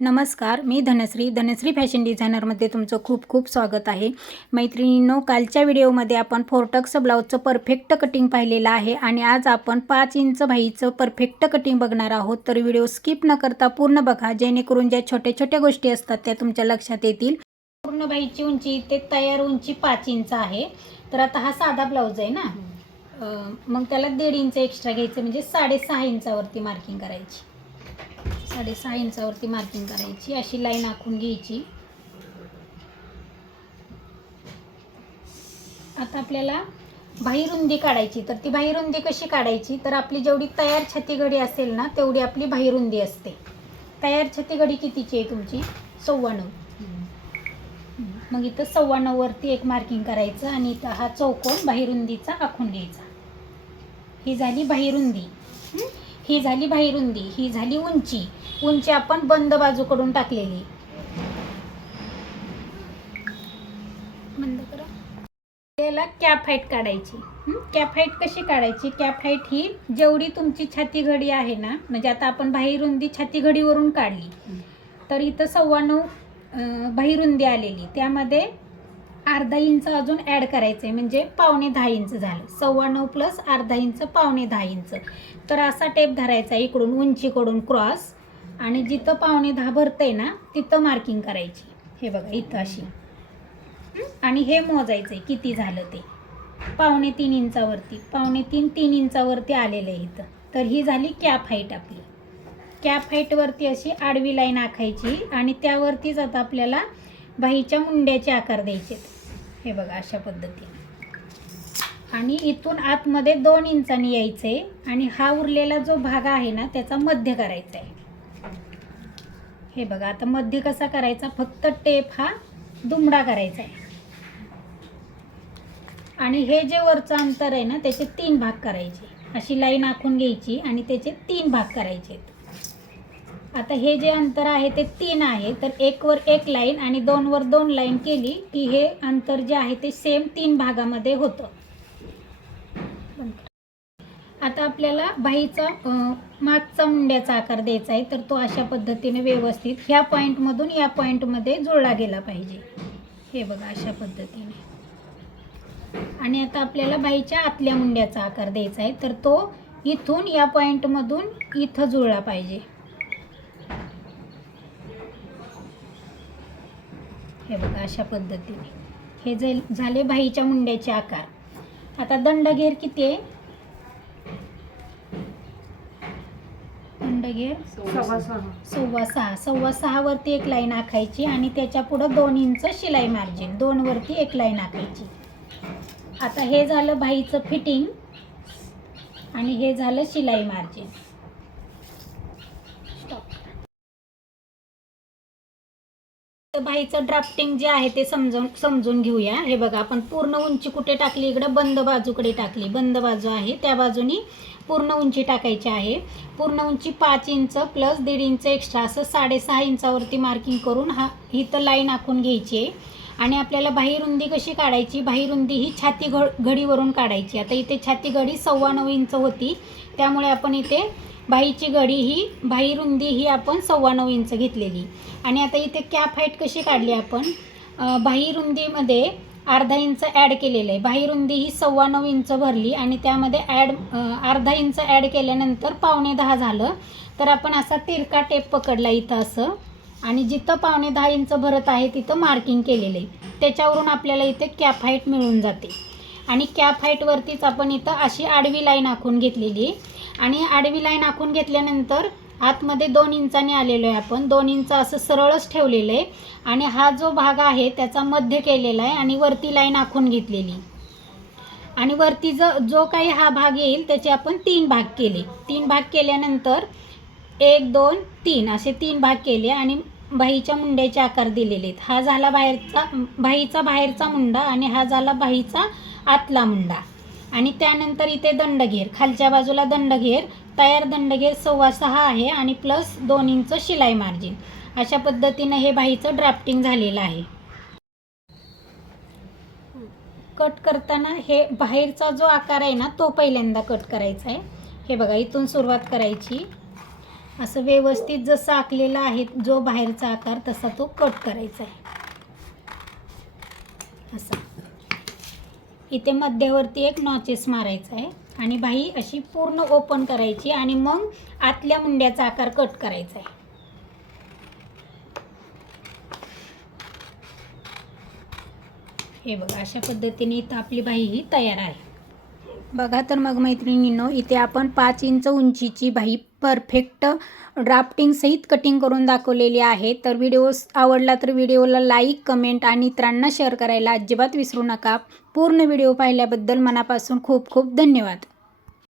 नमस्कार मी धनश्री. धनश्री फॅशन डिझायनरमध्ये तुमचं खूप खूप स्वागत आहे. मैत्रिणींनो कालच्या व्हिडिओमध्ये आपण फोर्टक्स ब्लाऊजचं परफेक्ट कटिंग पाहिलेलं आहे आणि आज आपण पाच इंच बाईचं परफेक्ट कटिंग बघणार आहोत. तर व्हिडिओ स्किप न करता पूर्ण बघा जेणेकरून ज्या छोट्या छोट्या गोष्टी असतात त्या तुमच्या लक्षात येतील. पूर्ण बाईची उंची ते तयार उंची पाच इंच आहे. तर आता हा साधा ब्लाऊज आहे ना? मग त्याला दीड इंच एक्स्ट्रा घ्यायचं म्हणजे साडेसहा इंचावरती मार्किंग करायची. साडेसहा इंचावरती मार्किंग करायची. अशी लाईन आखून घ्यायची. आता आपल्याला बाहिरुंदी काढायची. तर ती बाहिरुंदी कशी काढायची? तर आपली जेवढी तयार छती घडी असेल ना तेवढी आपली बाहिरुंदी असते. तयार छती घडी कितीची आहे तुमची? सव्वाण्णव मग इथं सव्वाण्णववरती एक मार्किंग करायचं आणि इथं हा चौकोन बाहिरुंदीचा आखून घ्यायचा. ही झाली बाहिरुंदी हं? झाली बाहिरुंदी ही झाली उंची. उंची आपण बंद बाजूकडून टाकलेली. बंद करा. त्याला कॅप हाईट काढायची? कॅप हाईट कशी काढायची? कॅप हाईट ही जेवढी तुमची छाती घडी आहे ना म्हणजे आता आपण बाहिरुंदी छाती घडीवरून काढली. तर इथं सव्वा नऊ बाहिरुंदी आलेली. त्यामध्ये अर्धा इंच अजून ॲड करायचं आहे म्हणजे पावणे दहा इंच झालं. सव्वा नऊ प्लस अर्धा इंच पावणे दहा इंच. तर असा टेप धरायचा इकडून उंचीकडून क्रॉस आणि जिथं पावणे दहा भरतंय ना तिथं मार्किंग करायची. हे बघा इथं अशी. आणि हे मोजायचं आहे किती झालं ते. पावणे तीन इंचावरती. पावणे तीन तीन इंचावरती आलेलं आहे इथं. तर ही झाली कॅप हाईट आपली. कॅप हाईटवरती अशी आडवी लाईन आखायची. आणि त्यावरतीच आता आपल्याला बाईच्या मुंड्याचे आकार द्यायचे हे बघा अशा पद्धतीने. आणि इथून आतमध्ये दोन इंचांनी यायचे आणि हा उरलेला जो भाग आहे ना त्याचा मध्य करायचा आहे. हे बघा आता मध्य कसा करायचा? फक्त टेप हा दुमडा करायचा आहे. आणि हे जे वरचं अंतर आहे ना त्याचे तीन भाग करायचे. अशी लाईन आखून घ्यायची आणि त्याचे तीन भाग करायचे आहेत आता हे जे अंतर आहे ते तीन आहे. तर एक वर एक लाईन आणि दोन वर दोन लाईन केली की हे अंतर जे आहे ते सेम तीन भागामध्ये होतं. आता आपल्याला बाईचा मागचा मुंड्याचा आकार द्यायचा आहे तर तो अशा पद्धतीने व्यवस्थित ह्या पॉईंटमधून या पॉईंटमध्ये जुळला गेला पाहिजे. हे बघा अशा पद्धतीने. आणि आता आपल्याला बाईच्या आतल्या मुंड्याचा आकार द्यायचा आहे तर तो इथून या पॉईंटमधून इथं जुळला पाहिजे. हे बघा अशा पद्धतीने. हे जे झाले बाईच्या मुंड्याचे आकार. आता दंडघेर किती आहे? दंडघेर सव्वा सहा. सव्वा सहा. सहावरती एक लाईन आखायची आणि त्याच्या पुढं दोन इंच शिलाई मार्जिन. दोनवरती एक लाईन आखायची. आता हे झालं बाईचं फिटिंग आणि हे झालं शिलाई मार्जिन. बाईचं ड्राफ्टिंग जे आहे ते समजून समजून घेऊया. हे बघा आपण पूर्ण उंची कुठे टाकली? इकडं बंद बाजूकडे टाकली. बंद बाजू आहे. त्या बाजूनी पूर्ण उंची टाकायची आहे. पूर्ण उंची पाच इंच प्लस दीड इंच एक्स्ट्रा असं साडेसहा इंचावरती मार्किंग करून हा इथं लाईन आखून घ्यायची आहे. आणि आपल्याला बाहिरुंदी कशी काढायची? बाहिरुंदी ही छाती घ घडीवरून काढायची. आता इथे छाती घडी सव्वा नऊ इंच होती. त्यामुळे आपण इथे बाईची घडी ही बाहिरुंदी ही आपण सव्वा नऊ इंच घेतलेली. आणि आता इथे कॅप हाईट कशी काढली आपण? बाही रुंदीमध्ये अर्धा इंच ॲड केलेलं आहे. बाहिरुंदी ही सव्वा नऊ इंच भरली आणि त्यामध्ये ॲड अर्धा इंच ॲड केल्यानंतर पावणे दहा झालं. तर आपण असा तिरका टेप पकडला इथं असं. आणि जिथं पावणे दहा इंच भरत आहे तिथं मार्किंग केलेलं आहे. त्याच्यावरून आपल्याला इथे कॅप हाईट मिळून जाते. आणि कॅप हाईटवरतीच आपण इथं अशी आडवी लाईन आखून घेतलेली. आणि आडवी लाईन आखून घेतल्यानंतर आतमध्ये दोन इंचाने आलेलो आहे आपण. दोन इंच असं सरळच ठेवलेलं आहे. आणि हा जो भाग आहे त्याचा मध्य केलेला आहे आणि वरती लाईन आखून घेतलेली. आणि वरती जो जो काही हा भाग येईल त्याचे आपण तीन भाग केले. तीन भाग केल्यानंतर एक दोन तीन असे तीन भाग केले आणि बाईच्या मुंड्याचे आकार दिलेले आहेत. हा झाला बाहेरचा बाईचा बाहेरचा मुंडा आणि हा झाला बाईचा आतला मुंडा. आणि त्यानंतर इथे दंडघेर खालच्या बाजूला दंडघेर तयार दंडघेर सव्वा सहा आहे आणि प्लस दोन इंच शिलाई मार्जिन अशा पद्धतीनं हे बाईचं ड्राफ्टिंग झालेलं आहे. कट करताना हे बाहेरचा जो आकार आहे ना तो पहिल्यांदा कट करायचा आहे. हे बघा इथून सुरुवात करायची. असं व्यवस्थित जसं आखलेला आहे जो बाहेरचा आकार तसा तो कट करायचा आहे. असा. इथे मध्यवर्ती एक नॉचेस मारायचा आहे आणि बाही अशी पूर्ण ओपन करायची आणि मग आतल्या मुंड्याचा आकार कट करायचा आहे. हे बघा अशा पद्धतीने इथं आपली बाही ही तयार आहे. बघा तर मग मैत्रिणींनो इथे आपण पाच इंच उंचीची बाही परफेक्ट ड्राफ्टिंग सहित कटिंग करून दाखवलेली आहे. तर व्हिडिओ आवडला तर व्हिडिओला लाईक कमेंट आणि इतरांना शेअर करायला अजिबात विसरू नका. पूर्ण व्हिडिओ पाहिल्याबद्दल मनापासून खूप खूप धन्यवाद.